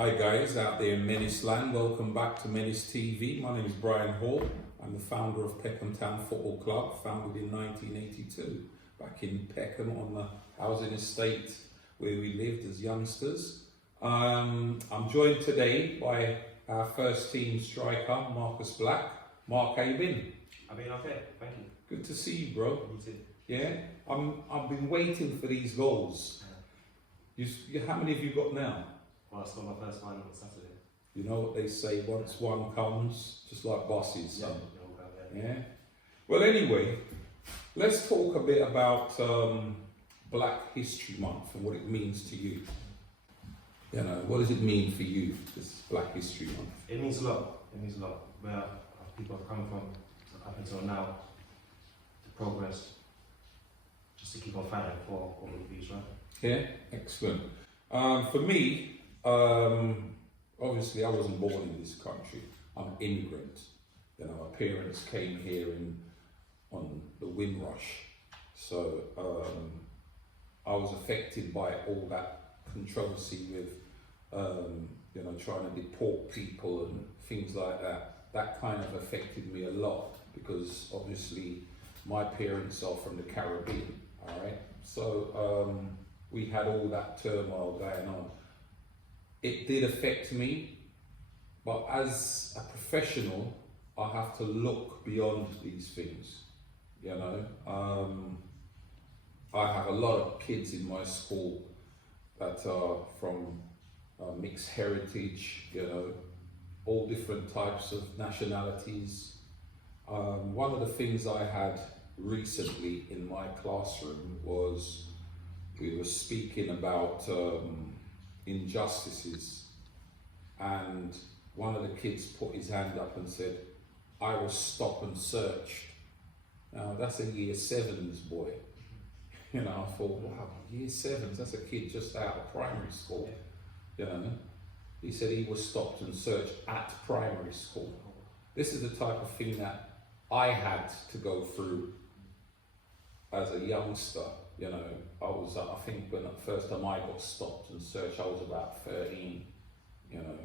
Hi guys out there in Menace Land, welcome back to Menace TV. My name is Bryan Hall. I'm the founder of Peckham Town Football Club, founded in 1982, back in Peckham on the housing estate where we lived as youngsters. I'm joined today by our first team striker, Marcus Black. Mark, how you been? I've been okay, thank you. Good to see you, bro. You too. Yeah, I've been waiting for these goals. How many have you got now? Well, I scored my first one on Saturday. You know what they say, once one comes, just like buses. Yeah, So. yeah. Yeah. Well, anyway, let's talk a bit about Black History Month and what it means to you. You know, what does it mean for you, this Black History Month? It means a lot. It means a lot. Where people have come from up until now, the progress, just to keep on fighting for all of these, right? Yeah, excellent. For me, obviously I wasn't born in this country. I'm an immigrant. You know, my parents came here on the Windrush. So I was affected by all that controversy with, you know, trying to deport people and things like that. That kind of affected me a lot because obviously my parents are from the Caribbean, all right? So we had all that turmoil going on. It did affect me, but as a professional, I have to look beyond these things, you know. I have a lot of kids in my school that are from mixed heritage, you know, all different types of nationalities. One of the things I had recently in my classroom was we were speaking about injustices, and one of the kids put his hand up and said, "I will stop and search." Now that's a year 7's boy. You know, I thought, wow, year 7's, that's a kid just out of primary school. You know, he said he was stopped and searched at primary school. This is the type of thing that I had to go through as a youngster. You know, I think when the first time I got stopped and searched, I was about 13, you know.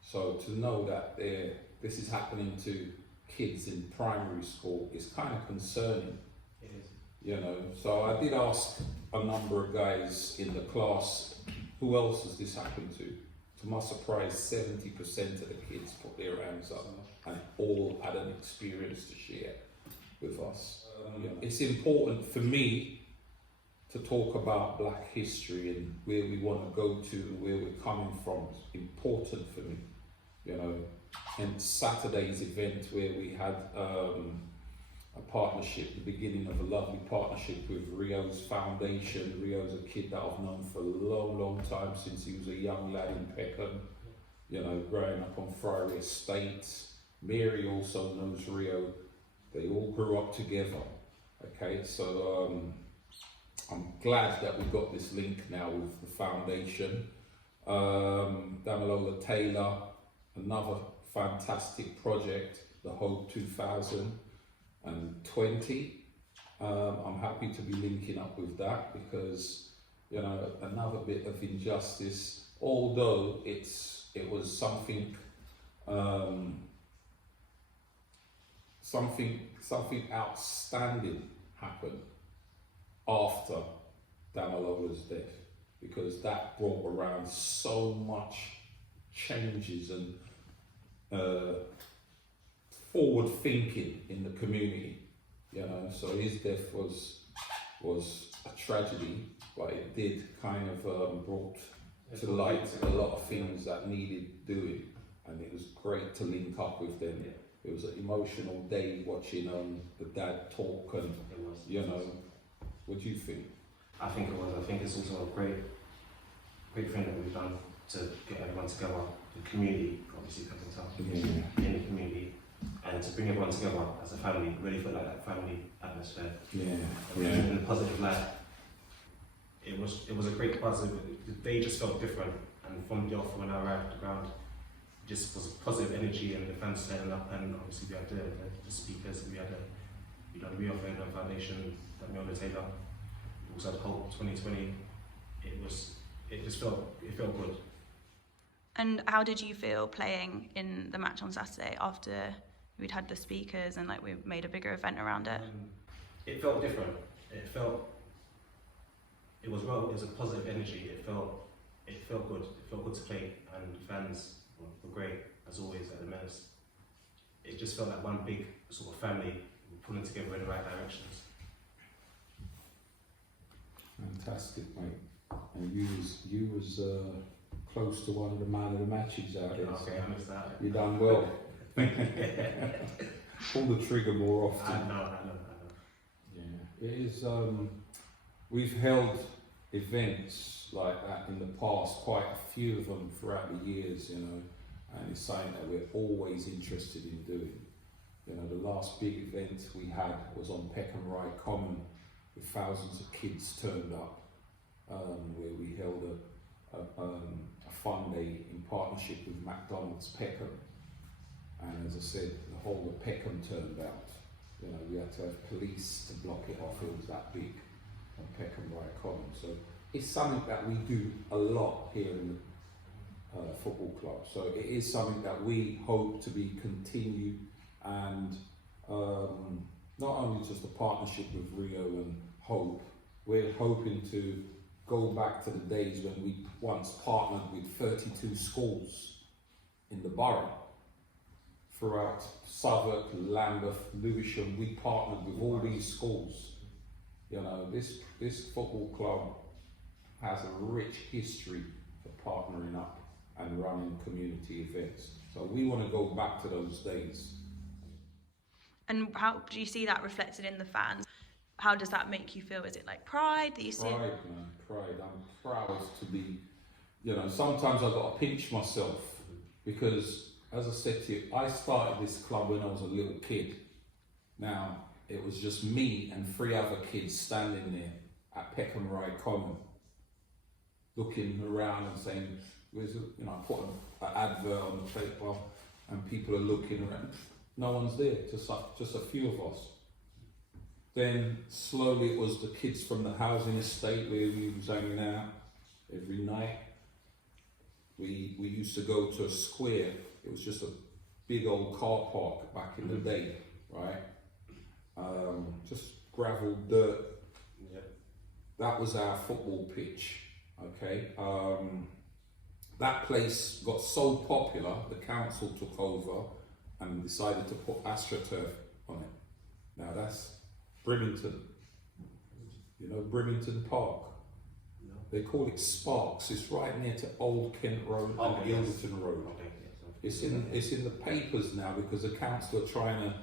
So to know that this is happening to kids in primary school is kind of concerning. It is. You know, so I did ask a number of guys in the class, who else has this happened to? To my surprise, 70% of the kids put their hands up and all had an experience to share with us. You know, it's important for me to talk about Black history and where we want to go to and where we're coming from. It's important for me, you know. And Saturday's event where we had a partnership, the beginning of a lovely partnership with Rio's Foundation. Rio's a kid that I've known for a long, long time, since he was a young lad in Peckham, you know, growing up on Friary Estates. Mary also knows Rio. They all grew up together, okay? So I'm glad that we've got this link now with the foundation. Damilola Taylor, another fantastic project, the Hope 2020. I'm happy to be linking up with that because, you know, another bit of injustice, although it was something outstanding happened after Damilola's death, because that brought around so much changes and forward thinking in the community, you know. So his death was a tragedy, but it did kind of brought to light a lot of things that needed doing, and it was great to link up with them. It was an emotional day watching the dad talk, and you know, what do you think? I think it was. I think it's also a great thing that we've done to get everyone together, the community, obviously Peckham Town, in the community, and to bring everyone together as a family. Really feel like that family atmosphere. In a positive light. It was a great positive. The day just felt different, and from the off when I arrived at the ground, just was positive energy, and the fans standing up, and obviously we had the speakers, we had the Rio Ferdinand Foundation, Damilola Taylor, we also had Hope 2020. It felt good. And how did you feel playing in the match on Saturday after we'd had the speakers and like we made a bigger event around it? It felt different. It was a positive energy. It felt good. It felt good to play, and the fans were great as always at the Menace. It just felt like one big sort of family pulling together in the right directions. Fantastic, mate. And you was close to one of the man of the matches out there. Okay, I missed that. You done well. Pull the trigger more often. I know. Yeah, it is. We've held events like that in the past, quite a few of them throughout the years, you know, and it's something that we're always interested in doing. You know, the last big event we had was on Peckham Common, with thousands of kids turned up, where we held a fun day in partnership with McDonald's Peckham. And as I said, the whole of Peckham turned out. You know, we had to have police to block it off. It was that big on Peckham Common. So it's something that we do a lot here in the football club. So it is something that we hope to be continued, and not only just a partnership with Rio and Hope, we're hoping to go back to the days when we once partnered with 32 schools in the borough. Throughout Southwark, Lambeth, Lewisham, we partnered with all these schools. You know, this football club has a rich history for partnering up and running community events. So we want to go back to those days. And how do you see that reflected in the fans? How does that make you feel? Is it like pride that you see? Pride, man, pride. I'm proud to be, you know, sometimes I've got to pinch myself because, as I said to you, I started this club when I was a little kid. Now, it was just me and 3 other kids standing there at Peckham Common, looking around and saying, "Where's it?" You know, I put an advert on the paper and people are looking around. No one's there, just a few of us. Then slowly it was the kids from the housing estate where we was hanging out every night. We used to go to a square. It was just a big old car park back in the day, right? Just gravel, dirt. Yep. That was our football pitch, okay? That place got so popular, the council took over and decided to put AstroTurf on it. Now that's Brimington, you know, Brimington Park. No. They call it Sparks. It's right near to Old Kent Road and Gilderton Road. Okay, It's in the papers now because the council are trying to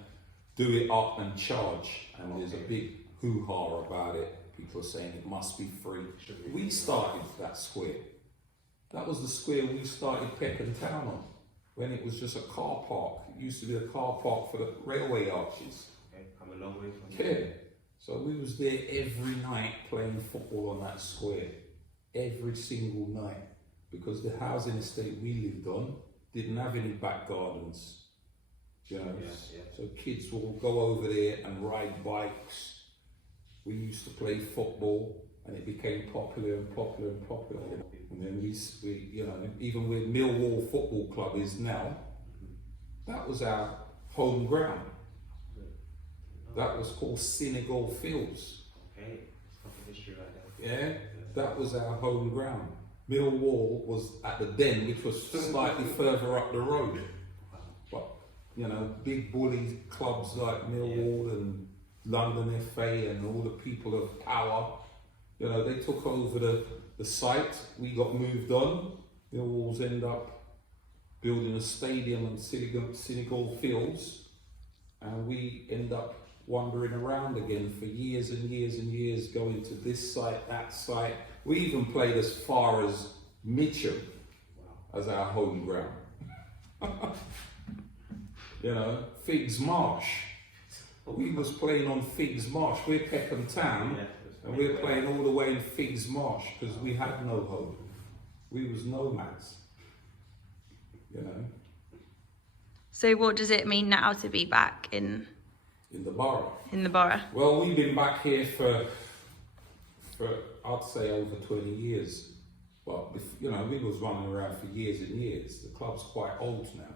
do it up and charge, and there's a big hoo-ha about it. People are saying it must be free. We started that square. That was the square we started Peckham Town on, when it was just a car park. It used to be a car park for the railway arches. Okay, I'm a long way from Yeah. So we was there every night playing football on that square, every single night, because the housing estate we lived on didn't have any back gardens. You know, so kids will go over there and ride bikes. We used to play football, and it became popular and popular and popular. And then we you know, even where Millwall Football Club is now, that was our home ground. That was called Senegal Fields. Okay, it's history right there. Yeah, that was our home ground. Millwall was at the Den, which was slightly further up the road. But, you know, big bully clubs like Millwall and London FA and all the people of power, you know, they took over the site. We got moved on. Millwall's end up building a stadium on Senegal Fields, and we end up wandering around again for years and years and years, going to this site, that site. We even played as far as Mitcham as our home ground. You know, Figs Marsh. We was playing on Figs Marsh. We're Peckham Town, and we're playing all the way in Figs Marsh because we had no home. We was nomads. You know. So what does it mean now to be back in the borough? In the borough. Well, we've been back here for I'd say over 20 years. But you know, we was running around for years and years. The club's quite old now,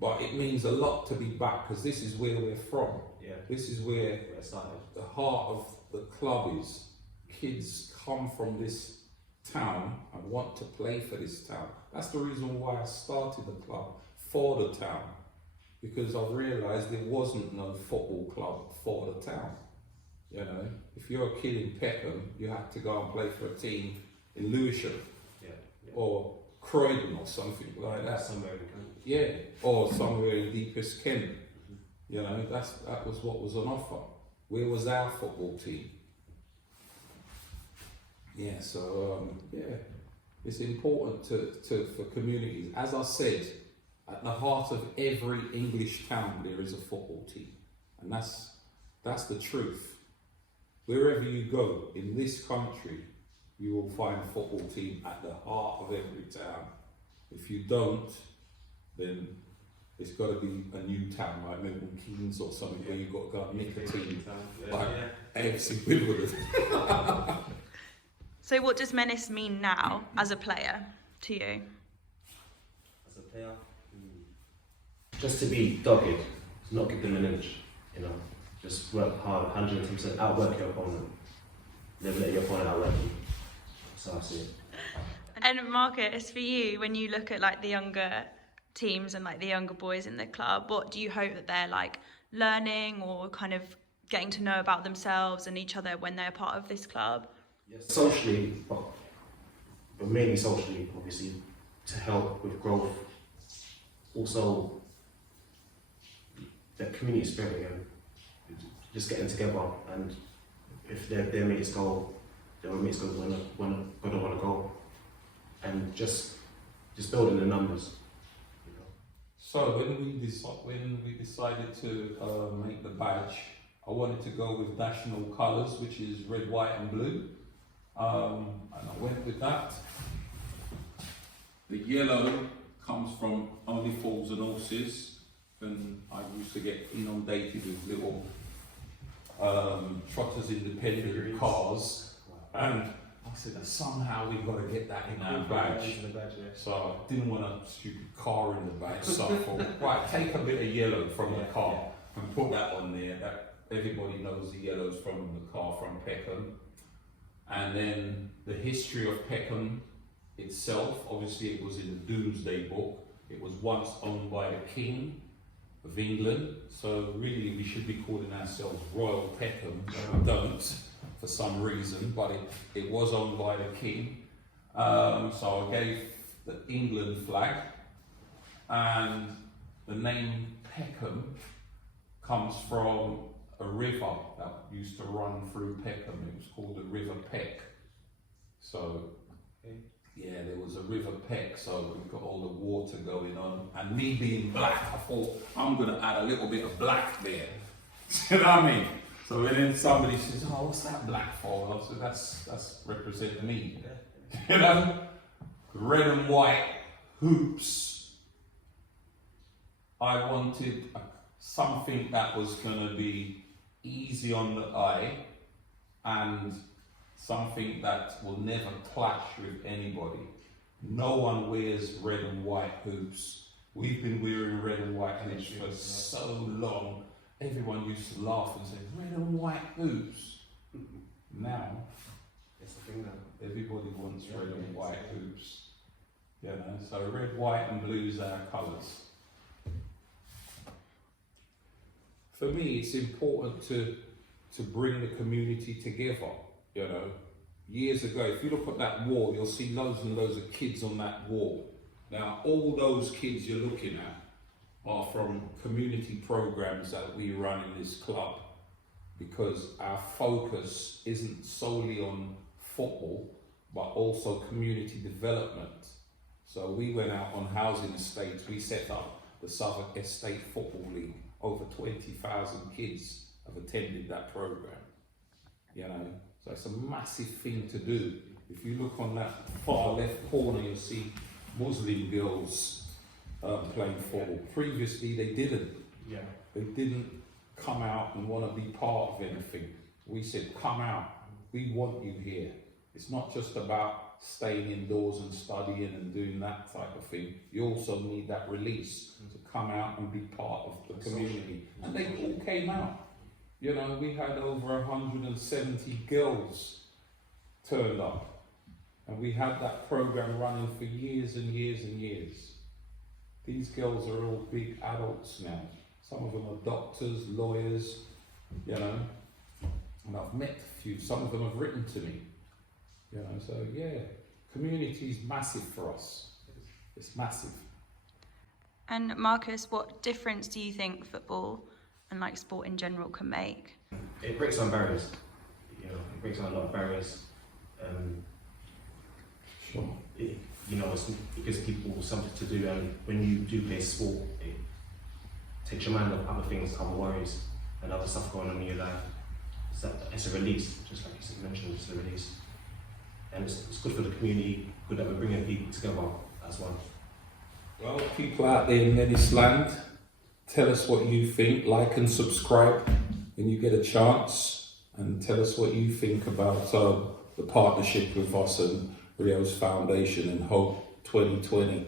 but it means a lot to be back because this is where we're from. Yeah. This is where it started. the heart of the club is. Kids come from this town and want to play for this town. That's the reason why I started the club, for the town, because I realised there wasn't no football club for the town. You know, if you're a kid in Peckham, you had to go and play for a team in Lewisham, or Croydon or something like that. Somewhere in Kent. Yeah, or somewhere in deepest Kent. You know, that was what was on offer. Where was our football team? Yeah, so it's important for communities. As I said, at the heart of every English town there is a football team, and that's the truth. Wherever you go in this country, you will find a football team at the heart of every town. If you don't, then it's got to be a new town like Milton Keynes or something where you've got to go and nick a team like AFC Wimbledon. So what does Menace mean now as a player to you? As a player, just to be dogged, to not give them an inch, you know. Just work hard, 110%, outwork your opponent. Never let your opponent outwork you. So I see it. And Marcus, for you, when you look at like the younger teams and like the younger boys in the club, what do you hope that they're like learning or kind of getting to know about themselves and each other when they're part of this club? Yes. Socially, but mainly socially, obviously, to help with growth. Also, the community spirit again. Just getting together, and if their mates go, their mates go wanna go, and just building the numbers. You know. So when we decided to make the badge, I wanted to go with national colours, which is red, white, and blue, and I went with that. The yellow comes from Only Fools and Horses, and I used to get inundated with little Trotters Independent cars, and I said somehow we've got to get that in our badge. So I didn't want a stupid car in the badge, so I thought, right, take a bit of yellow from the car and put that on there. That everybody knows the yellow's from the car from Peckham. And then the history of Peckham itself, obviously it was in the Doomsday Book. It was once owned by the King of England, so really we should be calling ourselves Royal Peckham, but we don't for some reason, but it was owned by the King. So I gave the England flag, and the name Peckham comes from a river that used to run through Peckham. It was called the River Peck. So yeah, there was a River Peck, so we've got all the water going on. And me being black, I thought, I'm going to add a little bit of black there. You know what I mean? So then somebody says, oh, what's that black for? I said, that's represent me. You know? Red and white hoops. I wanted something that was going to be easy on the eye and something that will never clash with anybody. No one wears red and white hoops. We've been wearing red and white hoops for so long. Everyone used to laugh and say, red and white hoops. Now, it's the thing now. Everybody wants red and white hoops. You know, so red, white and blue is our colours. For me, it's important to bring the community together. You know, years ago, if you look at that wall, you'll see loads and loads of kids on that wall. Now, all those kids you're looking at are from community programs that we run in this club, because our focus isn't solely on football, but also community development. So we went out on housing estates. We set up the Southwark Estate Football League. Over 20,000 kids have attended that program. You know, so it's a massive thing to do. If you look on that far left corner, you'll see Muslim girls playing football. Previously, they didn't. Yeah. They didn't come out and want to be part of anything. We said, come out. We want you here. It's not just about staying indoors and studying and doing that type of thing. You also need that release to come out and be part of the community. And they all came out. You know, we had over 170 girls turned up. And we had that program running for years and years and years. These girls are all big adults now. Some of them are doctors, lawyers, you know. And I've met a few, some of them have written to me. You know, so yeah, community is massive for us. It's massive. And Marcus, what difference do you think football and like sport in general can make? It breaks down barriers. You know, it breaks down a lot of barriers. Sure. It gives people something to do, and when you do play sport, it takes your mind off other things, other worries, and other stuff going on in your life. It's a release, just like you mentioned, it's a release. And it's good for the community, good that we're bringing people together as one. Well, people out there in Menace Land, tell us what you think. Like and subscribe when you get a chance, and tell us what you think about the partnership with us and Rio's Foundation and Hope 2020.